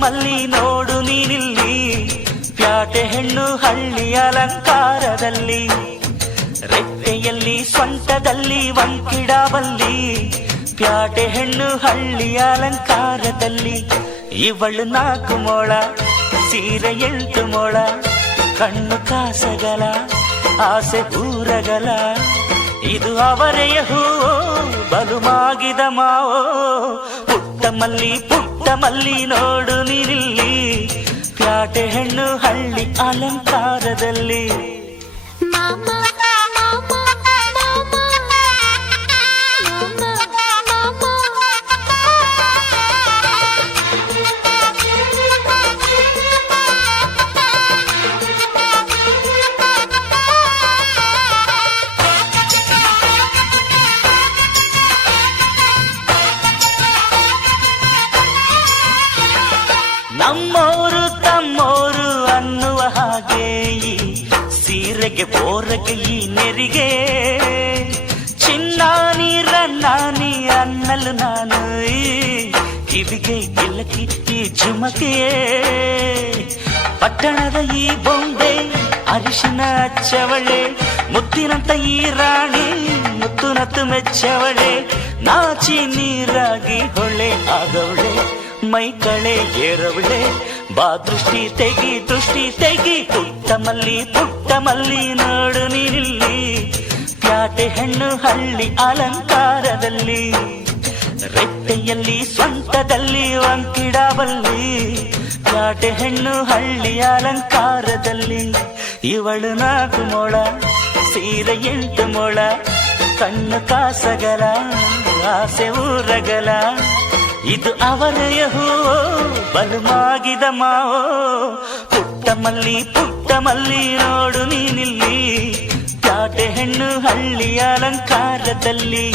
ಮಲ್ಲಿ ನೋಡು ನೀನಿಲ್ಲಿ, ಪ್ಯಾಟೆ ಹೆಣ್ಣು ಹಳ್ಳಿ ಅಲಂಕಾರದಲ್ಲಿ, ರೆಟ್ಟೆಯಲ್ಲಿ ಸೊಂಟದಲ್ಲಿ ವಂಕಿಡಾವಲ್ಲಿ, ಪ್ಯಾಟೆ ಹೆಣ್ಣು ಹಳ್ಳಿ ಅಲಂಕಾರದಲ್ಲಿ. ಇವಳು 4 ಮೊಳ ಸೀರೆ 8 ಮೊಳ, ಕಣ್ಣು ಕಾಸಗಲ ಆಸೆ ಊರಗಲ, ಇದು ಅವರೆಯ ಹೂವೋ ಬಲು ಮಾಗಿದ ಮಾವೋ. ಪುಟ್ಟ ಮಲ್ಲಿ ನೋಡು ನೀನಿಲ್ಲಿ, ಪ್ಯಾಟೆ ಹೆಣ್ಣು ಹಳ್ಳಿ ಅಲಂಕಾರದಲ್ಲಿ. ನಮ್ಮೋರು ತಮ್ಮೋರು ಅನ್ನುವ ಹಾಗೆ ಈ ಸೀರೆಗೆ ಬೋರಗೆ ಈ ನೆರಿಗೆ, ಚಿನ್ನಾನಿ ರನ್ನಾನಿ ಅನ್ನಲು ನಾನು ಈ ಕಿವಿಗೆ ಗಿಲಕಿ ಈ ಝುಮಕೆಯೇ. ಪಟ್ಟಣದ ಈ ಬೊಂಬೆ ಅರಿಶಿನ ಹಚ್ಚವಳೆ, ಮುತ್ತಿನಂತ ಈ ರಾಣಿ ಮುತ್ತು ನತ್ತು ಮೆಚ್ಚವಳೆ, ನಾಚಿ ನೀರಾಗಿ ಹೊಳೆ ಆಗವಳೆ, ಮೈ ಕಳೆ ಏರವಳೆ, ಬಾ ದೃಷ್ಟಿ ತೆಗಿ. ಪುಟ್ಟ ಮಲ್ಲಿ ನೋಡು ನೀನಿಲ್ಲಿ, ಪ್ಯಾಟೆ ಹೆಣ್ಣು ಹಳ್ಳಿ ಅಲಂಕಾರದಲ್ಲಿ, ರೆಟ್ಟೆಯಲ್ಲಿ ಸೊಂಟದಲ್ಲಿ ವಂಕಿಡಾವಲ್ಲಿ, ಪ್ಯಾಟೆ ಹೆಣ್ಣು ಹಳ್ಳಿ ಅಲಂಕಾರದಲ್ಲಿ. ಇವಳು 4 ಮೊಳ ಸೀರೆ 8 ಮೊಳ, ಕಣ್ಣು ಕಾಸಗಲ ಆಸೆ ಊರಗಲ, ಇದು ಅವರೆಯ ಹೂವೋ ಬಲು ಮಾಗಿದ ಮಾವೋ. ಪುಟ್ಟ ಮಲ್ಲಿ ನೋಡು ನೀನಿಲ್ಲಿ, ಪ್ಯಾಟೆ ಹೆಣ್ಣು ಹಳ್ಳಿ ಅಲಂಕಾರದಲ್ಲಿ.